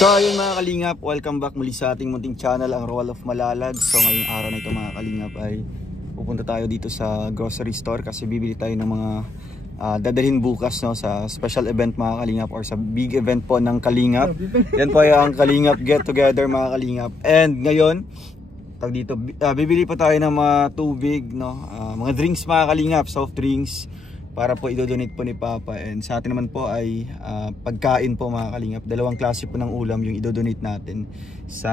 So ayun mga kalingap, welcome back muli sa ating munting channel, ang Roll of Malalag. So ngayong araw na ito mga kalingap ay pupunta tayo dito sa grocery store kasi bibili tayo ng mga dadalhin bukas, no, sa special event mga kalingap, or sa big event po ng Kalingap. Yan po ay ang Kalingap Get Together mga kalingap. And ngayon dito, bibili po tayo ng mga tubig, no, mga drinks mga kalingap, soft drinks, para po idodonate po ni Papa. And sa atin naman po ay pagkain po mga kalingap. Dalawang klase po ng ulam yung idodonate natin sa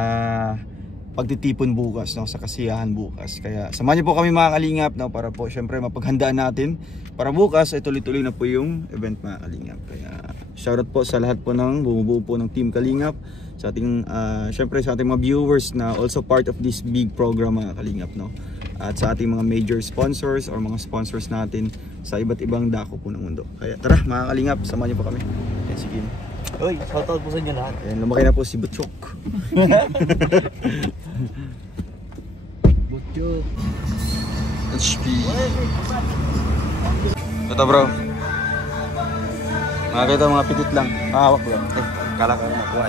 pagtitipon bukas, no, sa kasiyahan bukas. Kaya samahan niyo po kami mga kalingap, no, para po syempre mapaghandaan natin para bukas ay tuloy-tuloy na po yung event mga kalingap. Kaya shoutout po sa lahat po ng bumubuo po ng Team Kalingap, sa ating syempre sa ating mga viewers na also part of this big program mga kalingap, no, at sa ating mga major sponsors or mga sponsors natin sa iba't ibang dako po ng mundo. Kaya tara mga kalingap, samahan niyo po kami. Yan, sige. Uy, shoutout po sa inyo lahat. Yan, lumaki na po si Butchok. Butchok. HP. Ito bro. Mga mga pitit lang. Hawak bro. Kala ka makuha.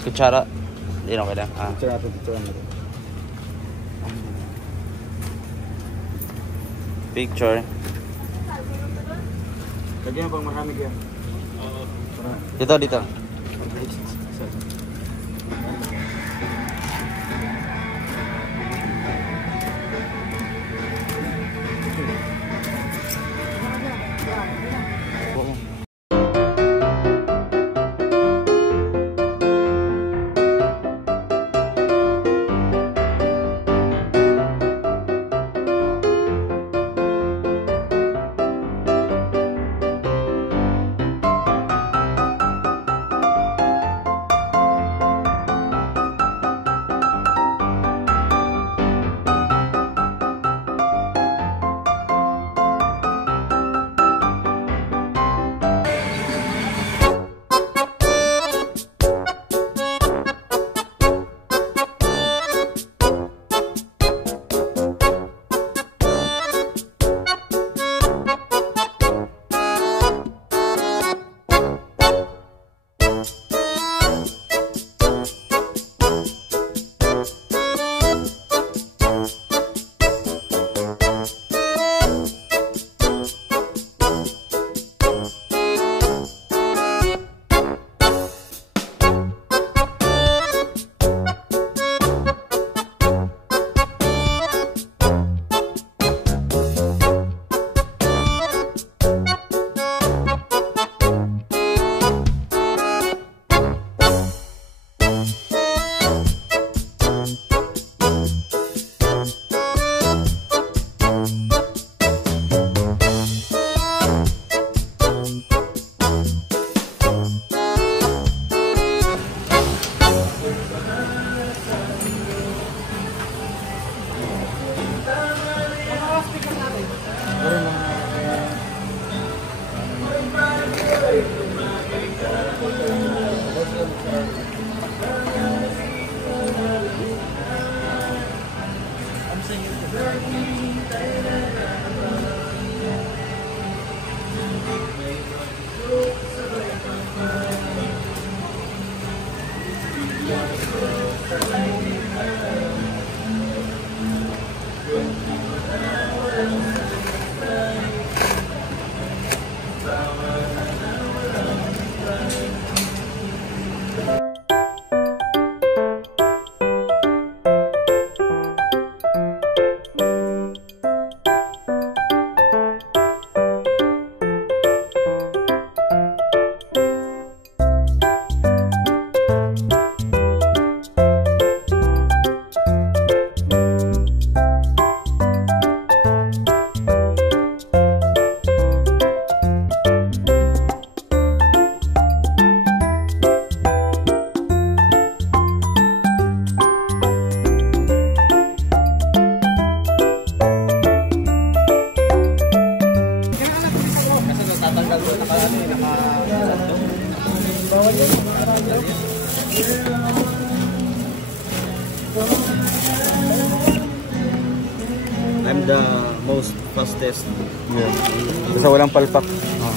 Kutsara. Hindi okay lang. Picture. Lagyan mo pang marami kaya. Dito, dito. I'm the most fastest. Yeah. Kasi walang palpak. Oh.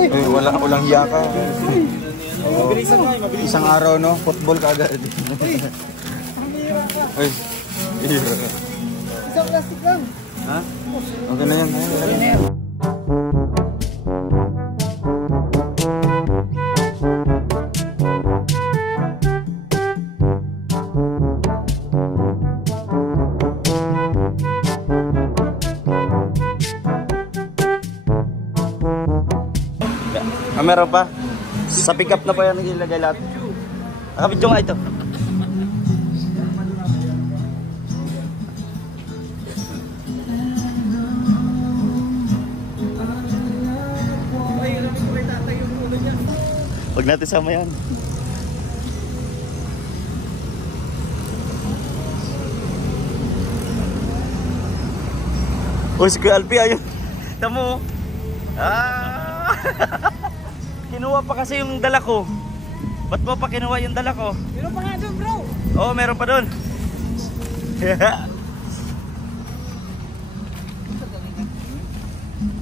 Uy, walang hiya ka. Oh. Isang araw, no? Football ka agad. Uy, Isang plastic lang. ha? Okay na yan. Okay na yan. Meron pa. Sa pick up na pa yan nilagay lahat. Nakabidyo nga ito. Huwag natin sama yan. O, si Kuya Alpi ayun. Tamo. Ah! Kinuha pa kasi yung dala ko. Ba't mo pa kinuha yung dala ko? Meron pa nga doon, bro. Oo, meron pa doon.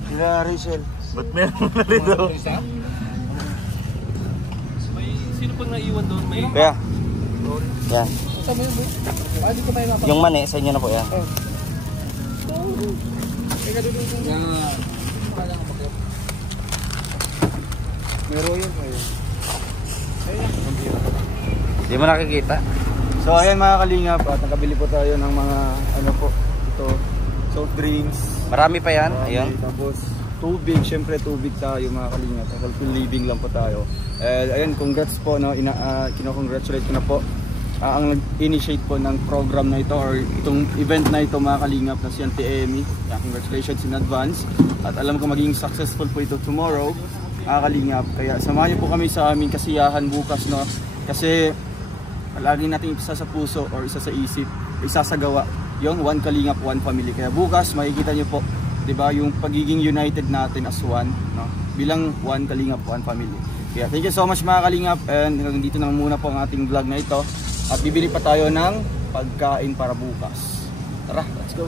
Kaya Rachel, ba't meron na rin doon? Sino pang naiwan doon? May Kaya. Yan. kasama yun, bro. Hindi ko tayo mapag... Yung mani, sa inyo na po yan. Teka doon yung... Yan. Meron yun. Hindi mo nakikita. So ayan mga kalingap, at nakabili po tayo ng mga ano po, ito, soft drinks. Marami pa yan. Ayun. Tapos tubig, syempre tubig tayo mga kalingap. Healthy living lang po tayo. Ayun, congrats po, no? Kino-congratulate ko na po ang nag-initiate po ng program na ito or itong event na ito mga kalingap na si Auntie Emmy. Congratulations in advance. At alam ko magiging successful po ito tomorrow mga kalingap. Kaya samahan niyo po kami sa aming kasiyahan bukas, no? Kasi lagi natin isa sa puso or isa sa isip, isa sa gawa, yung one kalingap, one family. Kaya bukas makikita niyo po, 'di ba, yung pagiging united natin as one, no? Bilang one kalingap, one family. Kaya thank you so much mga kalingap, and hanggang dito na muna po ang ating vlog na ito. At bibili pa tayo ng pagkain para bukas. Tara, let's go.